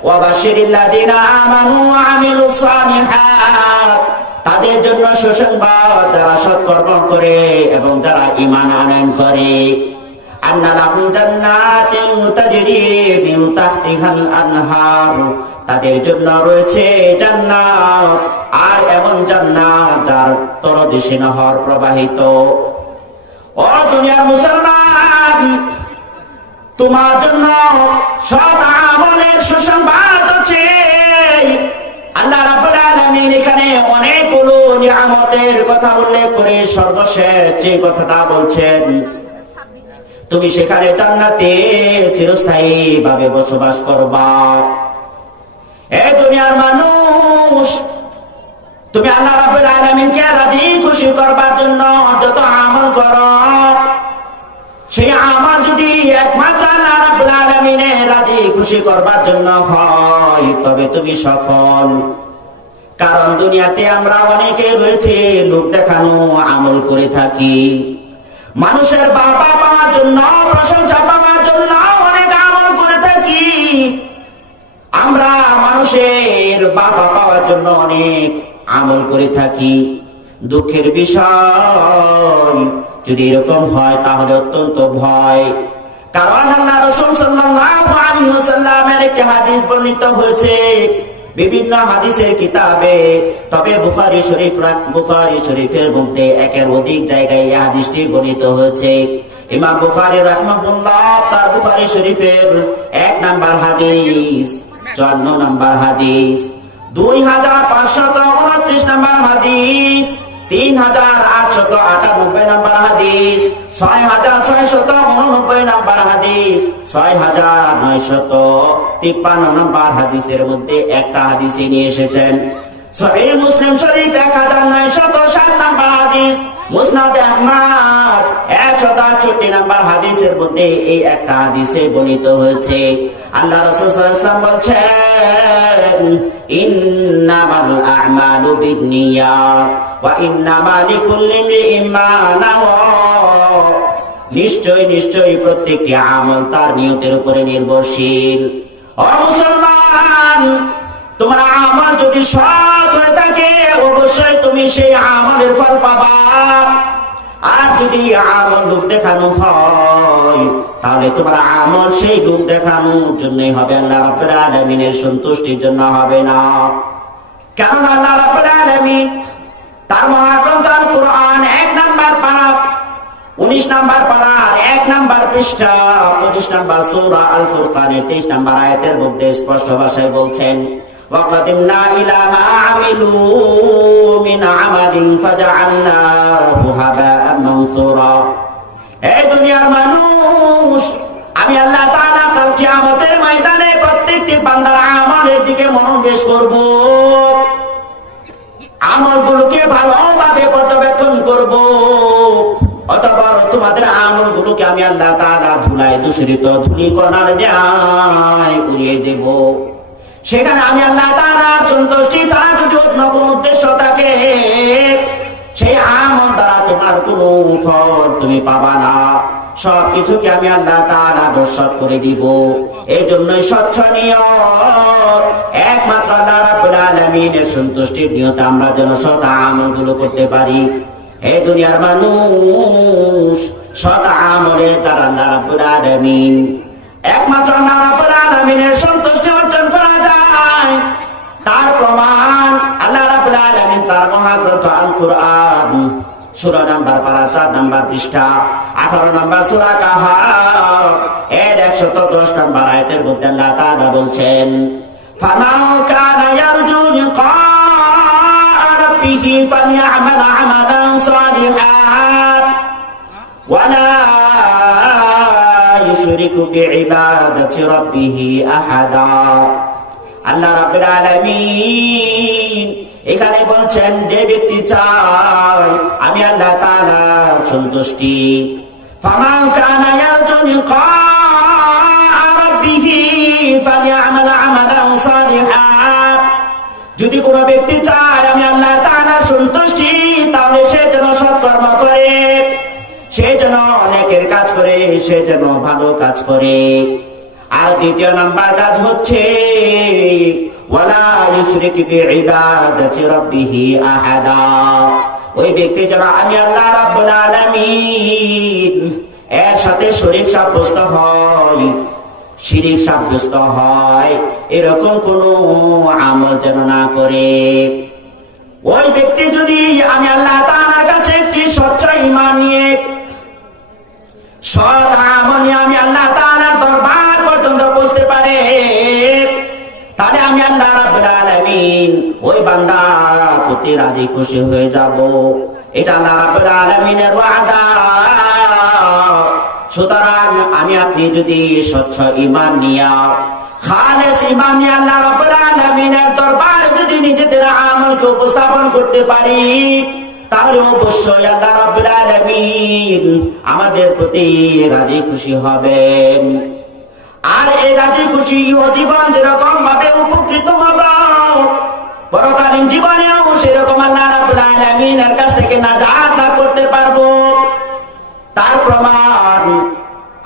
ওয়াবাশিরিল্লাযীনা আমানু ওয়া আমিলুস সালিহাত, তাদের জন্য সুসংবাদ যারা সৎকর্ম করে এবং যারা ঈমান আনয়ন করে। আন্না লাহুম জান্নাতিন তাজরি মিন তাহতিহাল আনহার, তাদের জন্য রয়েছে জান্নাত, আর এমন জান্নাত যার তলদেশে নহর প্রবাহিত। ও দুনিয়ার মুসলমান, তোমার জন্য সৎ আমলের সুসংবাদ হচ্ছে আল্লাহ রাব্বুল আলামিন এখানে অনেকগুলো নিয়ামতের কথা উল্লেখ করে সর্বশেষ যে কথাটা বলছেন, তুমি সেখানে জান্নাতে চিরস্থায়ী ভাবে বসবাস করবা। এই দুনিয়ার মানুষ, তুমি আল্লাহ রাব্বুল আলামিনকে রাজি খুশি করবার জন্য যত আমল করো, সেই আমল যদি একমাত্র আল্লাহ রাব্বুল আলামিনের রাজি খুশি করবার জন্য হয় তবে তুমি সফল। কারণ দুনিয়াতে আমরা অনেকে রয়েছে লোক দেখানো আমল করে থাকি, মানুষের বাবা পাওয়ার জন্য, প্রশংসা পাওয়ার জন্য অনেক আমল করে থাকি। আমরা মানুষের বাবা পাওয়ার জন্য অনেক আমল করে থাকি। দুঃখের বিষয় যদি এরকম হয় তাহলে অত্যন্ত ভয়। কারণ আল্লাহ রাসূল সাল্লাল্লাহু আলাইহি ওয়াসাল্লামের একটি হাদিস বর্ণিত হয়েছে বিভিন্ন হাদিসের কিতাবে, তবে বুখারী শরীফের মধ্যে একের অধিক জায়গায় এই হাদিসটি বর্ণিত হয়েছে। ইমাম বুখারী রাহিমাহুল্লাহ তার বুখারী শরীফের 1 নাম্বার হাদিস, 54 নাম্বার হাদিস, 2529 নাম্বার হাদিস, 3898 নাম্বার হাদিস, 6689 নাম্বার হাদিস, 6953 নাম্বার হাদিসের মধ্যে একটা হাদিসে নিয়ে এসেছেন। সহিহ মুসলিম শরীফ 1907 নাম্বার হাদিস, মুসনাদ আহমদ 168 নাম্বার হাদিসের মধ্যে এই একটা হাদিসে বর্ণিত হয়েছে। আল্লাহ রাসূল সাল্লাল্লাহু আলাইহি ওয়াসাল্লাম বলছেন, ইন্নামাল আ'মালু বিন্নিয়াত ওয়া ইন্নামা লিকুল্লি ইমরিইন মা নাওয়া, নিশ্চয়ই প্রত্যেকটি আমল তার নিয়তের উপরে নির্ভরশীল। ও মুসলমান, তোমার আমল যদি সৎ হয়ে থাকে অবশ্যই তুমি সেই আমলের ফল পাবা। আর যদি আমল লোক দেখানো হয় তাহলে তোমার আমল সেই লোক দেখানোর জন্যই হবে, আল্লাহ রাব্বুল আলামিনের সন্তুষ্টির জন্য হবে না। কারণ আল্লাহ রাব্বুল আলামিন তার মহাগ্রন্থ আল কুরআন 1 নাম্বার পারা 19 নাম্বার পারার 1 নাম্বার পৃষ্ঠা 25 নাম্বার সূরা আল ফুরকানের 23 নাম্বার আয়াতের মধ্যে স্পষ্ট ভাষায় বলছেন, وَقَدِمْنَا إِلَى مَا عَمِلُوا مِنْ عَمَلٍ فَجَعَلْنَاهُ هَبَاءً مَنثُورًا। এই দুনিয়ার মানুষ, আমি আল্লাহ তাআলা কাল কিয়ামতের ময়দানে প্রত্যেকটি বান্দার আমলের দিকে মনোনিবেশ করব, আমলগুলোকে ভালোভাবে পর্যবেক্ষণ করব, অতঃপর তোমাদের আমলগুলোকে আমি আল্লাহ তাআলা ধুলায় দূষিত ধূলিকণার ন্যায় উড়িয়ে দেব। সেখানে আমি আল্লাহ তাআলার সন্তুষ্টি ছাড়া যদি অন্য কোনো উদ্দেশ্য থাকে, সেই আমল দ্বারা তোমার কোনো ফল তুমি পাবা না। সবকিছুকে আমি আল্লাহ তাআলা নস্যাৎ করে দিব। এই জন্যই স্বচ্ছ নিয়ত, একমাত্র আল্লাহ রাব্বুল আলামিনের সন্তুষ্টির নিয়তে আমরা যেন সৎ আমলগুলো করতে পারি। এই দুনিয়ার মানুষ সৎ আমলের দ্বারা আল্লাহ রাব্বুল আলামিন, একমাত্র আল্লাহ রাব্বুল আলামিনের সন্তুষ্টি অর্জন করা যায়। তার প্রমাণ আল্লাহ রাব্বুল আলামিন তার মহাগ্রন্থ আল কুরআন সূরা নাম্বার 4 নাম্বার পৃষ্ঠা 18 নাম্বার সূরা কাহাফ এর 110 নাম্বার আয়াতের মধ্যে আল্লাহ তাআলা বলছেন, ফামান কানা ইয়ারজু লিকা রাব্বিহি ফালইআমাল আমালান সালিহান ওয়া লা ইউশরিকু বিইবাদাতি রাব্বিহি আহাদা। আল্লাহ রাব্বুল আলামিন এখানে বলছেন, যে ব্যক্তি চায় আমি আল্লাহ তাআলার সন্তুষ্টি, ফামান কানা ইয়ারজু লিকা রাব্বিহি ফালইআমাল আমালান সালিহান, যদি কোনো ব্যক্তি চায় আমি আল্লাহ তাআলার সন্তুষ্টি, তাহলে সে যেন সৎকর্ম করে, সে যেন অনেকের কাজ করে, সে যেন ভালো কাজ করে। আর দ্বিতীয় নাম্বার কাজ হচ্ছে ওয়ালা ইউশরিক বিইবাদাতি রাব্বিহি আহাদা, ওই ব্যক্তি যেন আমি আল্লাহ রাব্বুল আলামিন এর সাথে শরীক সাব্যস্ত হয়, শিরিক সাব্যস্ত হয়, এরকম কোন আমল যেন না করে। ওই ব্যক্তি যদি আমি আল্লাহ তাআলার কাছে একটি স্বচ্ছ ঈমান নিয়ে সৎ আমল নিয়ে আমি আল্লাহ তাআলার দরবার পর্যন্ত পৌঁছতে পারে, তাহলে আমি আল্লাহ রাব্বুল আলামিন ওই বান্দার প্রতি রাজি খুশি হয়ে যাব। এটা আল্লাহ রাব্বুল আলামিনের ওয়াদা। সুতরাং আমি আপনি যদি স্বচ্ছ ঈমান নিয়ে, খালেস ঈমান নিয়ে আল্লাহ রাব্বুল আলামিনের দরবারে যদি নিজেদের আমলকে উপস্থাপন করতে পারি, তাহলে অবশ্যই আল্লাহ রাব্বুল আলামিন আমাদের প্রতি রাজি খুশি হবেন। আর এই রাজি খুশি ও জীবন যেরকম ভাবে উপকৃত হব, পরকালীন জীবনেও সেরকম আল্লাহ রাব্বুল আলামিনের কাছ থেকে নাজাত লাভ করতে পারবো। তার প্রমাণ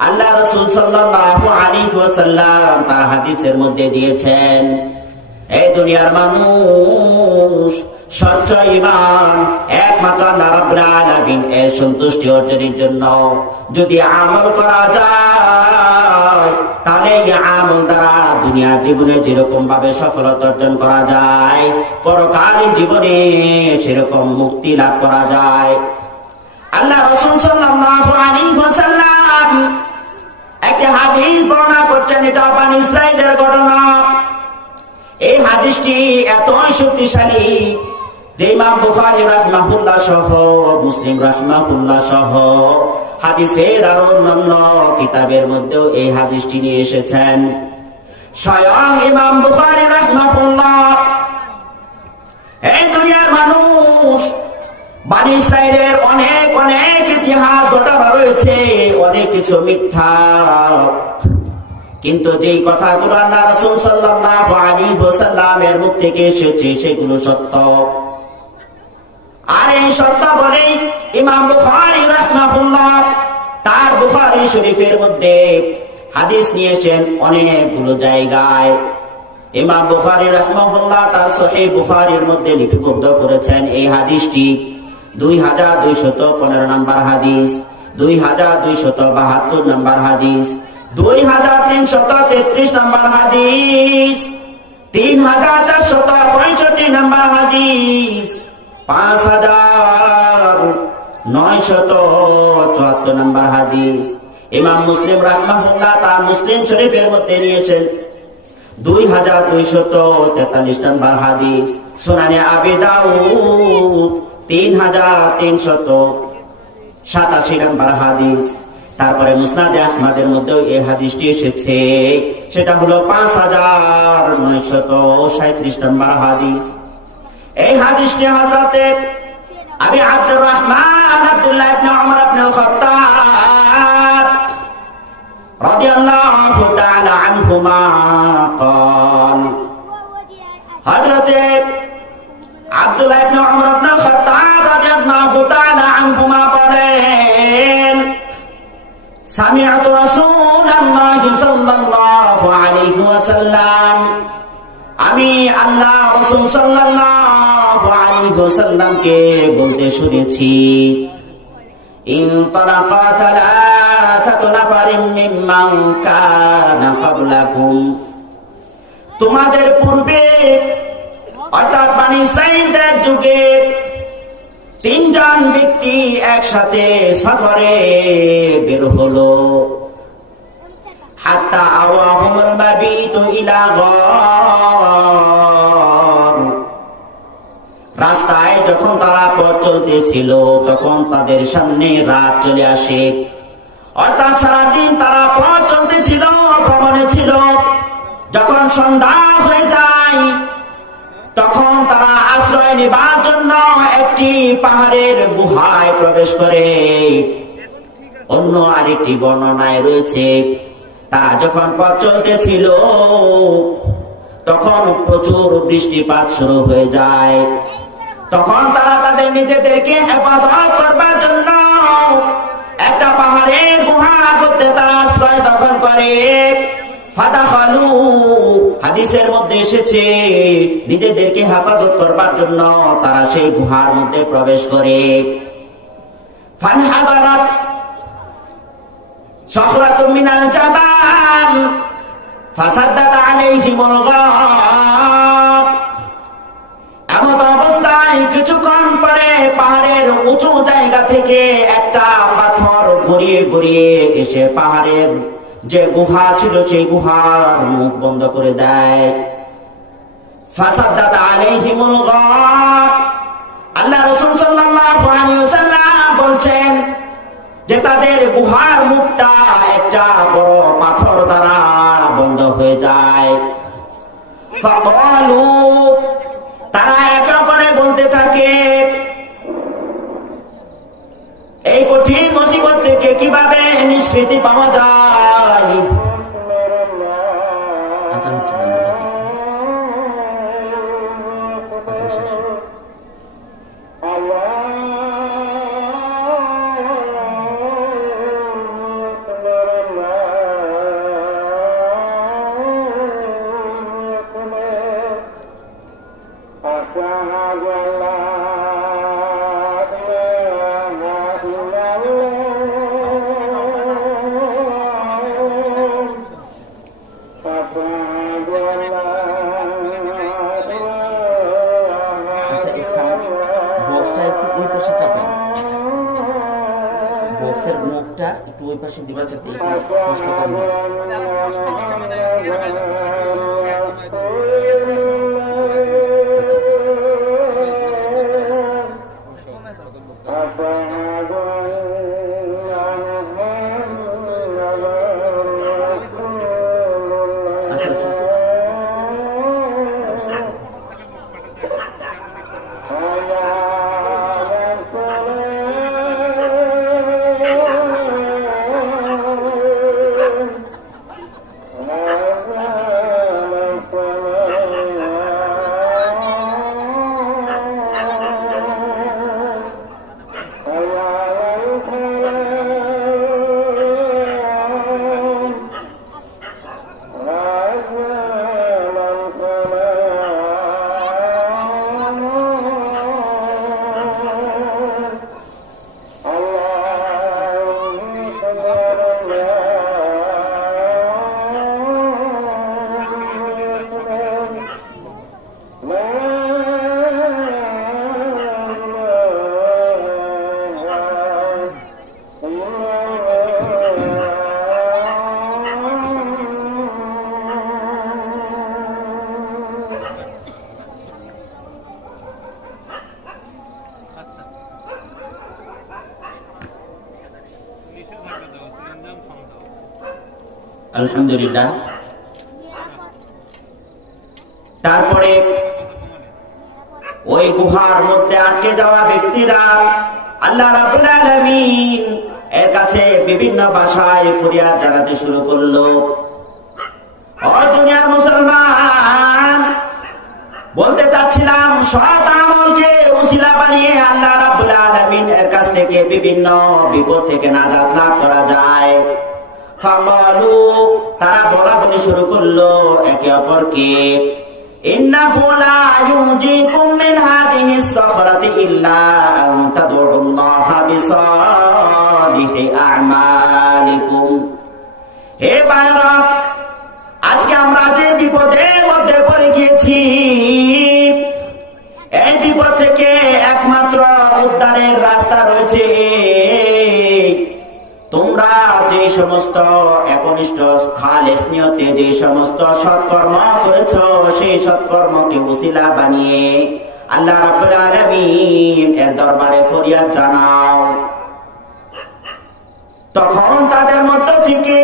আল্লাহ রাসূল সাল্লাল্লাহু আলাইহি ওয়াসাল্লাম তার হাদিসের মধ্যে দিয়েছেন, এই দুনিয়ার মানুষ স্বচ্ছ ঈমান একমাত্র আল্লাহ রাব্বুল আলামিন এর সন্তুষ্টি অর্জনের জন্য যদি আমল করা যায়, তাহলে এই আমল দ্বারা দুনিয়ার জীবনে যেরকম ভাবে সফলতা অর্জন করা যায়, পরকালীন জীবনে সেরকম মুক্তি লাভ করা যায়। আল্লাহ রাসূল সাল্লাল্লাহু আলাইহি ওয়াসাল্লাম একটি হাদিস বর্ণনা করছেন, এটা বনী ইসরাইলের ঘটনা। এই হাদিসটি এতই শক্তিশালী যে ইমাম বুখারী রাহিমাহুল্লাহ সহ মুসলিম রাহিমাহুল্লাহ সহ হাদিসের আর অন্যান্য কিতাবের মধ্যেও এই হাদিসটি নিয়ে এসেছেন। স্বয়ং ইমাম বুখারী রাহিমাহুল্লাহ এই দুনিয়ার মানুষ বনী ইসরাইলের অনেক অনেক ইতিহাস ঘটনা রয়েছে, অনেক কিছু মিথ্যা, কিন্তু যেই কথাগুলো আল্লাহ রাসূল সাল্লাল্লাহু আলাইহি ওয়াসাল্লামের মুখ থেকে এসেছে সেগুলো সত্য। আর এই সত্য বলেই ইমাম বুখারী রাহিমাহুল্লাহ তার বুখারী শরীফের মধ্যে হাদিস নিয়েছেন অনেকগুলো জায়গায়। ইমাম বুখারী রাহিমাহুল্লাহ তার সহিহ বুখারীর মধ্যে লিপিবদ্ধ করেছেন এই হাদিসটি 2215 নম্বর হাদিস, 2272 নম্বর হাদিস, 2333 নম্বর হাদিস, 3465 নম্বর হাদিস, 5974 নম্বর হাদিস। ইমাম মুসলিম রাহিমাহুল্লাহ তার মুসলিম শরীফের মধ্যে নিয়েছেন 2243 নম্বর হাদিস, সুনানে আবি দাউদ 3387 নম্বর হাদিস। তারপরে মুসনাদে আহমদের মধ্যেও এই হাদিসটি এসেছে, সেটা হলো 5937 নম্বর হাদিস। এই হাদিসটি হযরতে আবি আব্দুর রহমান আব্দুল্লাহ ইবনে উমর ইবনে আল খাত্তাব সামিআতু রাসূলুল্লাহি সাল্লাল্লাহু আলাইহি ওয়াসাল্লাম, আমি আল্লাহ রাসূল সাল্লাল্লাহু আলাইহি ওয়াসাল্লামকে বলতে শুনেছি, ইনতালাকা সালাসাতু নাফারিন মিম্মান কানা ক্বাবলাকুম, তোমাদের পূর্বে অর্থাৎ বনী ইসরাঈলদের যুগে তিনজন ব্যক্তি একসাথে সফরে বের হলো। হাত্তা আওয়াহুমুল মাবিতু ইলা গার, রাস্তায় যখন তারা পথ চলতেছিল তখন তাদের সামনে রাত চলে আসে। অর্থাৎ সারাদিন তারা পথ চলতেছিল, ভ্রমণে ছিল। যখন সন্ধ্যা হয়ে যায় তখন তারা আশ্রয় নেবার জন্য একটি পাহাড়ের গুহায় প্রবেশ করে। অন্য আরেকটি বর্ণনায় রয়েছে, তারা যখন পথ চলতেছিল তখন প্রচুর বৃষ্টিপাত শুরু হয়ে যায়। তখন তারা তাদের নিজেদেরকে হেফাজত করবার জন্য একটা পাহাড়ের গুহার মধ্যে তারা আশ্রয় দখল করে। ফাদাখালু, হাদিসের মধ্যে এসেছে নিজেদেরকে হেফাজত করবার জন্য তারা সেই গুহার মধ্যে প্রবেশ করে। ফানহাদারাত সাখরাতুম মিনাল জাবাল ফাসাদ্দাত আলাইহিমুল গার, এমন অবস্থায় কিছুক্ষণ পরে পাহাড়ের উঁচু জায়গা থেকে একটা পাথর গড়িয়ে গড়িয়ে এসে পাহাড়ের যে গুহা ছিল সেই গুহার মুখ বন্ধ করে দেয়। ফাসাদ্দাত আলাইহিমুল গার, আল্লাহ রাসূল সাল্লাল্লাহু আলাইহি ওয়াসাল্লাম বলছেন যে তাদের গুহার মুখটা একটা বড় পাথর দ্বারা বন্ধ হয়ে যায়। ফাকালু, তারা একে অপরে বলতে থাকে, এই কঠিন মুসিবত থেকে কিভাবে নিষ্কৃতি পাওয়া যায়। বক্সের মুখটা একটু ওই পাশে দিবা যাতে কষ্ট করবে। আলহামদুলিল্লাহ। তারপরে ওই গুহার মধ্যে আটকে যাওয়া ব্যক্তিরা আল্লাহ রাব্বুল আলামিন এর কাছে বিভিন্ন ভাষায় ফরিয়াদ জানাতে শুরু করলো। ও দুনিয়ার মুসলমান, বলতে চাচ্ছিলাম সৎ আমলকে উসিলা বানিয়ে আল্লাহ রাব্বুল আলামিন এর কাছ থেকে বিভিন্ন বিপদ থেকে নাজাত লাভ করা যায়। ফাকালু, তারা বলা বলি শুরু করলো একে অপরকে, ইন্নাহু লা ইউজিকুম মিন হাদিহি সাখরাতি ইল্লা আন তাদউল্লাহা বিসালিহি আমালিকুম। হে ভাইরা, আজকে আমরা যে বিপদের মধ্যে পড়ে গিয়েছি, এই বিপদ থেকে একমাত্র উদ্ধারের রাস্তা রয়েছে। তোমরা যে সমস্ত একনিষ্ঠ খালেস নিয়তে যে সমস্ত সৎকর্ম করেছো, সেই সৎকর্মকে উসিলা বানিয়ে আল্লাহ রাব্বুল আলামিন এর দরবারে ফরিয়াদ জানাও। তখন তাদের মধ্য থেকে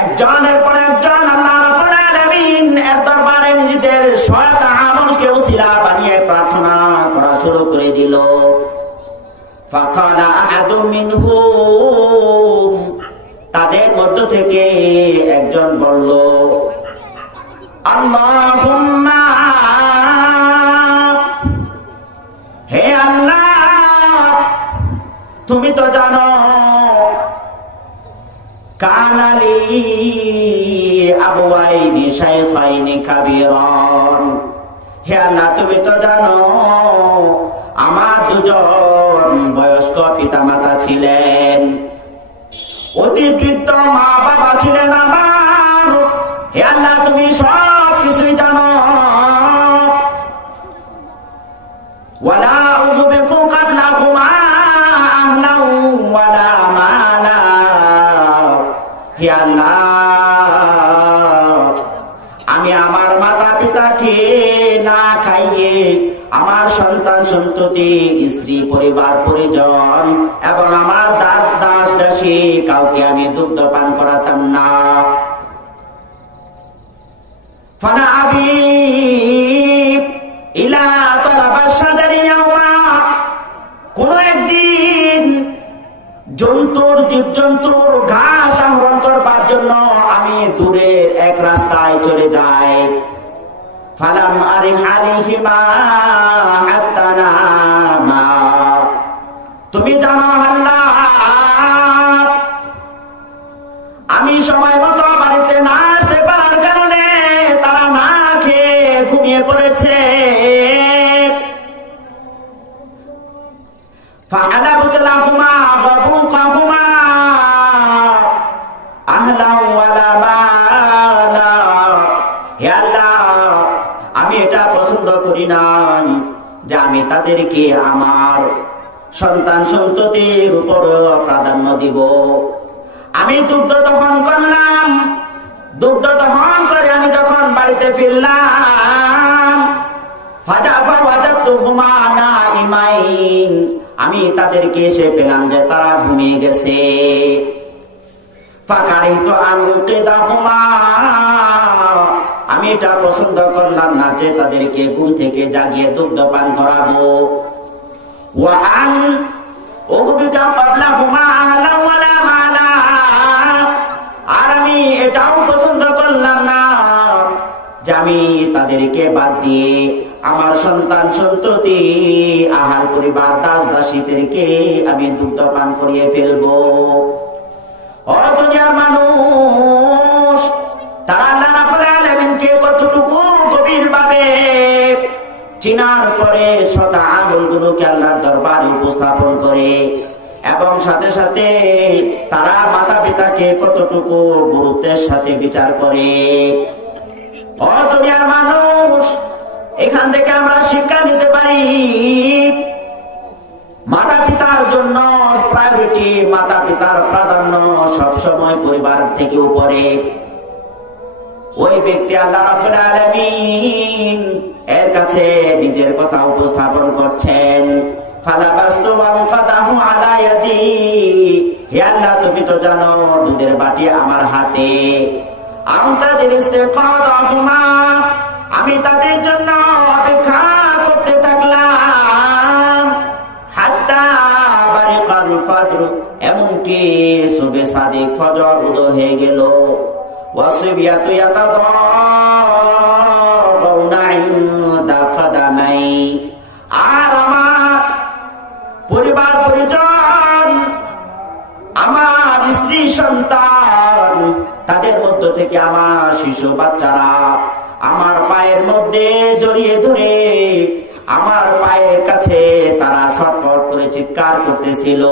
একজনের পর একজন আল্লাহ রাব্বুল আলামিন এর দরবারে নিজেদের সৎ আমলকে উসিলা বানিয়ে প্রার্থনা করা শুরু করে দিল। ফাকালা আহাদুম মিনহুম, তাদের মধ্য থেকে একজন বলল, আল্লাহুম্মা, হে আল্লাহ, তুমি তো জানো কানালি আবওয়াইনি শাইখাইনি কাবীরান, হে আল্লাহ তুমি তো জানো আমার দুজন বয়স্ক পিতামাতা ছিলেন, অতি বৃদ্ধ মা বাবা ছিলেন আমার। হে আল্লাহ তুমি সব কিছুই জানো। ওয়ালা উযবিকু ক্বাবলাহুমা আহলান ওয়ালা মালা, হে আল্লাহ আমি আমার মাতা পিতাকে না খাইয়ে আমার সন্তান সন্ততি, স্ত্রী পরিবার পরিজন এবং আমার দাস দাসী কাউকে আমি দুগ্ধ পান করাতাম না। ফানাবি ইলা তারাবাস শাজারি ইয়াওমা, কোন একদিন জীবজন্তুর ঘাস আহরণ করবার জন্য আমি দূরের এক রাস্তায় চলে যাই। ফালাম আরিহ আলাইহিমা হাত্তা নামা, তুমি জানো আল্লাহ আমি সময় মতো বাড়িতে না আসতে পারার কারণে তারা না খেয়ে ঘুমিয়ে পড়েছে। ফাআলাবতু লাহুমা ওয়াবুকাহুমা আহলান ওয়ালা মালা, হে আল্লাহ আমি এটা পছন্দ করি নাই যে আমি তাদেরকে আমার সন্তান সন্ততির উপর প্রাধান্য দিব। আমি দুগ্ধ দহন করলাম, দুগ্ধ দহন করে আমি যখন বাড়িতে ফিরলাম, আমি তাদেরকে এসে পেলাম যে তারা ঘুমিয়ে গেছে। আমি এটা পছন্দ করলাম না যে তাদেরকে ঘুম থেকে জাগিয়ে দুগ্ধ পান করাবো। আর আমি এটাও পছন্দ করলাম না যে আমি তাদেরকে বাদ দিয়ে আমার সন্তান সন্ততি আহার পরিবার দাস দাসীদেরকে আমি দুগ্ধ পান করিয়ে ফেলবো। ও দুনিয়ার মানুষ, তারা আল্লাহ রাব্বুল আলামিনকে কতটুকু গভীর ভাবে চিনার পরে শত আমলগুলোকে আল্লাহর দরবারে উপস্থাপন করে এবং সাথে সাথে তারা মাতা পিতাকে কতটুকু গুরুত্বের সাথে বিচার করে। ও দুনিয়ার মানুষ, এখান থেকে আমরা শিক্ষা নিতে পারি মাতা পিতার জন্য প্রায়োরিটি, মাতা পিতার প্রাধান্য সবসময় পরিবার থেকে উপরে। ওই ব্যক্তি আল্লাহ রাব্বুল আলামিন এর কাছে নিজের কথা উপস্থাপন করছেন। ফালাবাস্তু ওয়ানকাদাহু আলা ইয়াদি, হে আল্লাহ তুমি তো জানো দুধের বাটি আমার হাতে। আনতাদের ইস্তিকাদাহুমা, আমি তাদের জন্য অপেক্ষা করতে থাকলাম। হাত্তা বারিকাল ফজর, এমনকি সুবে সাদিক ফজর উদয় হয়ে গেল। ওয়াসবিয়াতু ইয়াতাদাউনা ইনদা কাদামাই, আর আমার পরিবার পরিজন, আমার স্ত্রী সন্তান তাদের মধ্য থেকে আমার শিশু বাচ্চারা আমার পায়ের মধ্যে জড়িয়ে ধরে আমার পায়ের কাছে তারা ছটফট করে চিৎকার করতেছিল।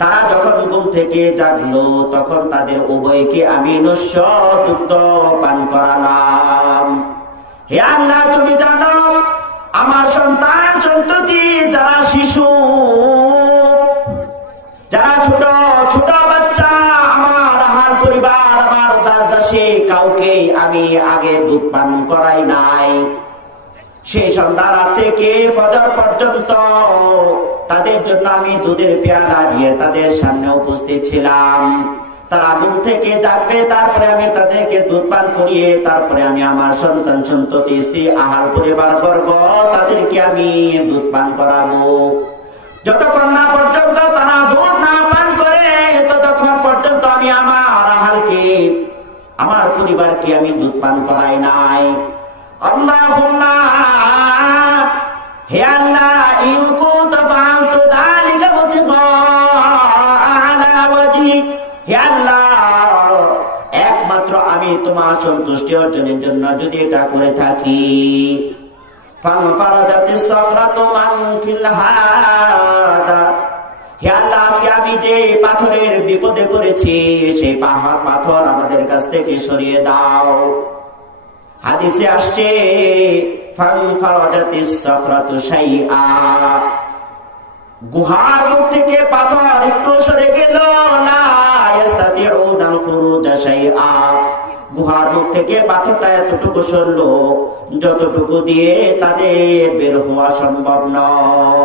তারা যখন ঘুম থেকে জাগলো তখন তাদের উভয়কে আমি নস্য দুগ্ধ পান করালাম। হে আল্লাহ, তুমি জানো আমার সন্তান সন্ততি যারা শিশু, যারা ছোট ছোট বাচ্চা, আমার আহাল পরিবার, আমার দাস দাসী কাউকে আমি আগে দুধ পান করাই নাই। সেই সন্ধ্যা রাত থেকে ফজর পর্যন্ত তাদের জন্য আমি দুধের পেয়ালা দিয়ে তাদের সামনে উপস্থিত ছিলাম। তারা ঘুম থেকে জাগবে, তারপরে আমি তাদেরকে দুধ পান করিয়ে তারপরে আমি আমার সন্তান সন্ততি স্ত্রী আহাল পরিবার বর্গ তাদেরকে আমি দুধ পান করাবো। যতক্ষণ না পর্যন্ত তারা দুধ না পান করে ততক্ষণ পর্যন্ত আমি আমার আহালকে আমার পরিবারকে আমি দুধ পান করাই নাই। আল্লাহুম্মা হে আল্লাহ, ইন কুনতা ফাআলতু যালিকা মুবতিগাআ ওয়াজহিক, হে আল্লাহ একমাত্র আমি তোমার সন্তুষ্টি অর্জনের জন্য যদি এটা করে থাকি, ফানফারাজাতিস সাখরাতু মান ফিল হাদা, হে আল্লাহ আজকে আমি যে পাথরের বিপদে পড়েছি সেই পাথর আমাদের কাছ থেকে সরিয়ে দাও। হাদিসে আসছে ফানফারাজাতিস সাখরাতু শাইআ, গুহার মুখ থেকে পাথর একটু সরে গেল, লা ইস্তাতিউনাল খুরুজা শাইআ, গুহার মুখ থেকে পাথরটা এতটুকু সরলো যতটুকু দিয়ে তাদের বের হওয়া সম্ভব নয়।